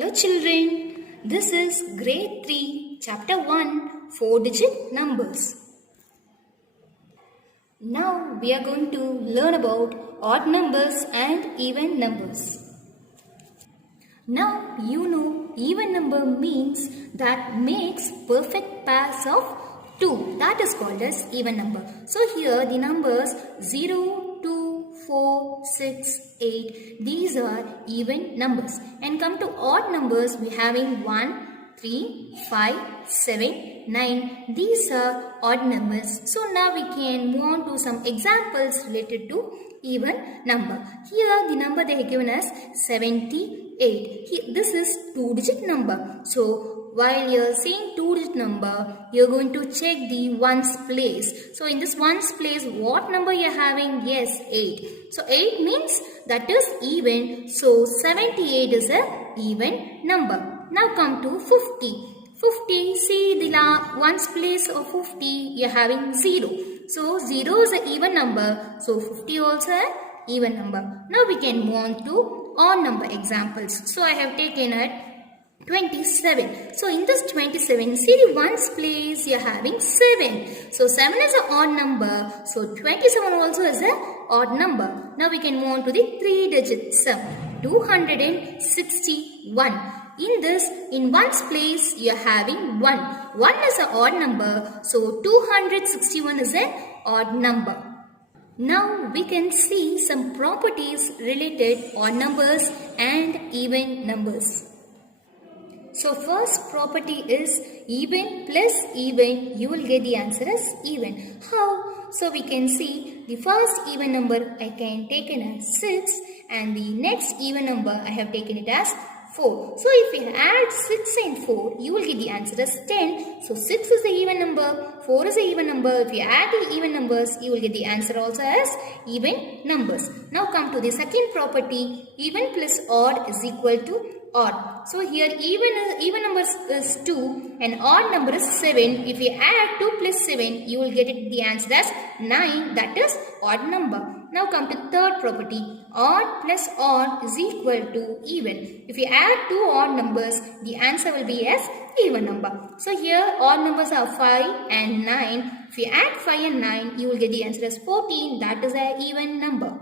Hello children, this is grade 3 chapter 1 4-digit numbers. Now we are going to learn about odd numbers and even numbers. Now you know even number means that makes perfect pairs of 2. That is called as even number. So here the numbers 0, 2, 4, 6, 8. These are even numbers. And come to odd numbers, we having 1, 3, 5, 7, 9. These are odd numbers. So now we can move on to some examples related to even number. Here the number they have given us 78. This is 2-digit number. So while you are saying 2-digit number, you are going to check the ones place. So in this ones place, what number you are having? Yes, 8. So 8 means that is even. So 78 is a even number. Now come to 50. 50, see the ones place of 50, you are having 0. So 0 is an even number. So 50 also an even number. Now we can move on to odd number examples. So I have taken it 27. So in this 27, see the ones place you are having 7. So 7 is an odd number. So 27 also is an odd number. Now we can move on to the 3-digit sum. 261. In this, in ones place you are having 1. 1 is an odd number. So 261 is an odd number. Now we can see some properties related odd numbers and even numbers. So first property is even plus even, you will get the answer as even. How? So we can see the first even number I can take it as 6 and the next even number I have taken it as 4. So if you add 6 and 4, you will get the answer as 10. So 6 is the even number, 4 is the even number. If you add the even numbers, you will get the answer also as even numbers. Now come to the second property, even plus odd is equal to odd. So here even number is 2 and odd number is 7. If you add 2 plus 7, you will get the answer as 9. That is odd number. Now come to third property. Odd plus odd is equal to even. If you add two odd numbers, the answer will be as even number. So here odd numbers are 5 and 9. If you add 5 and 9, you will get the answer as 14. That is an even number.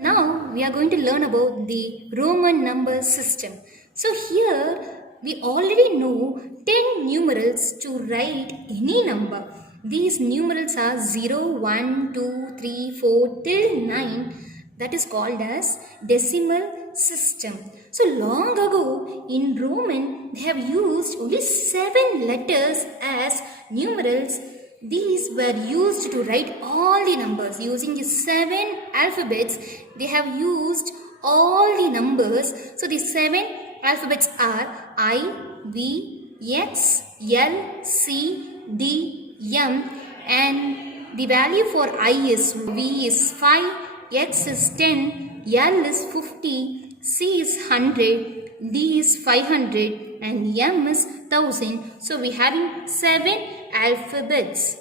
Now we are going to learn about the Roman number system. So here we already know 10 numerals to write any number. These numerals are 0, 1, 2, 3, 4 till 9. That is called as decimal system. So long ago in Roman they have used only 7 letters as numerals. These were used to write all the numbers. Using the 7 alphabets, they have used all the numbers. So the 7 alphabets are I, V, X, L, C, D, M, and the value for I is V is 5, X is 10, L is 50, C is 100, D is 500, and M is 1000. So we having 7 alphabets.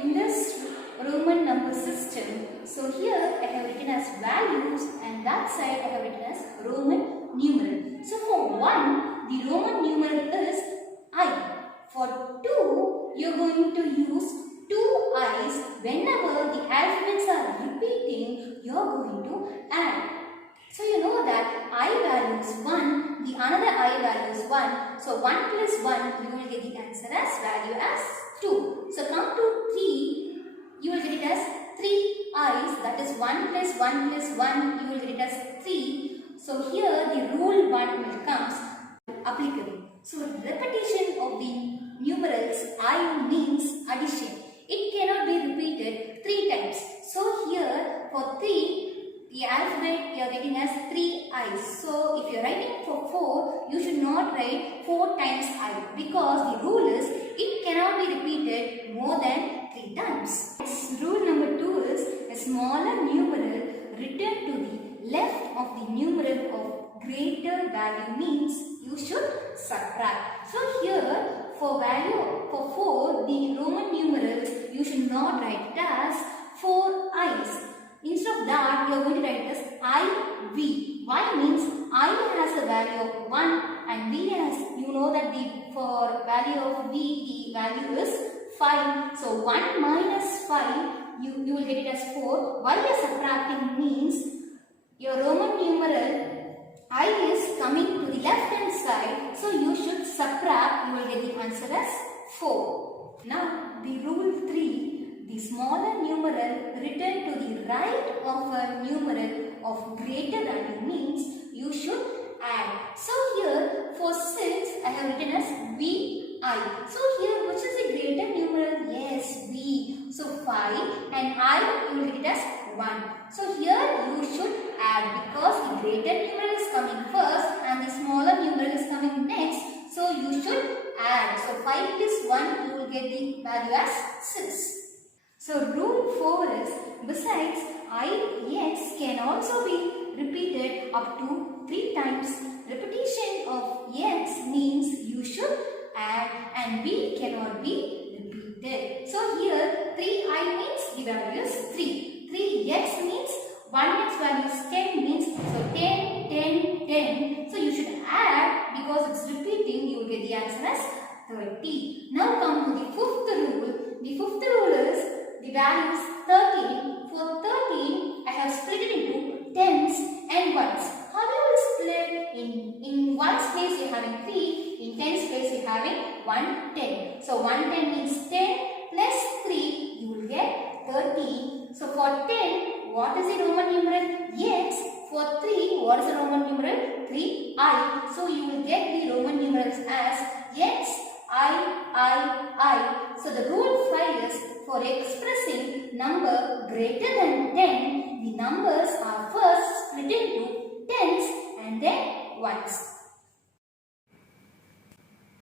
In this Roman number system, so here I have written as values and that side I have written as Roman numeral. So for 1, the Roman numeral is I. For 2, you are going to use 2 I's. Whenever the alphabets are repeating, you are going to add. So you know that I value is 1, the another I value is 1. So 1 plus 1, you will get the answer as value as 2. So come to 3, you will get it as 3 I's, that is 1 plus 1 plus 1, you will get it as 3. So here the rule 1 will comes applicable. So repetition of the numerals I means addition. It cannot be repeated 3 times. So here for 3, the alphabet you are getting as 3 I's. So if you are writing for 4, you should not write 4 times I because the rule is it cannot be repeated more than 3 times. Rule number 2 is a smaller numeral written to the left of the numeral of greater value means you should subtract. So here for value for 4, the Roman numerals you should not write it as 4 I's. Instead of that, you are going to write it as IV. Y means I has a value of 1 and V has, you know that for value of V, the value is 5. So 1 minus 5, you will get it as 4. Why you are subtracting means your Roman numeral I is coming to the left hand side. So you should subtract, you will get the answer as 4. Now the rule 3, the smaller numeral written to the right of a numeral of greater value means you should add. So here for 6 I have written as VI. So here which is the greater numeral? Yes, V. So 5 and I you will get it as 1. So here you should add because the greater numeral is coming first and the smaller numeral is coming next. So you should add. So 5 plus 1 you will get the value as 6. So rule 4 is besides IX can also be repeated up to 3 times. Repetition of X means you should add and V cannot be repeated. So here 3I means the value is 3. 3X means 1x value is 10 means so 10, 10, 10. So you should add because it's repeating, you will get the answer as 30. Now come to the fifth rule. The fifth rule is the value is 13. For 13, I have split it into tens and ones. How do you split? In ones place you are having 3, in tens place you are having 110. So 110 means 10 plus 3, you will get 13. So for 10, what is the Roman numeral? X. For 3, what is the Roman numeral? 3I. So you will get the Roman numerals as X, I. So the rule 5 is for expressing number greater than 10, the numbers are first split into tens and then ones.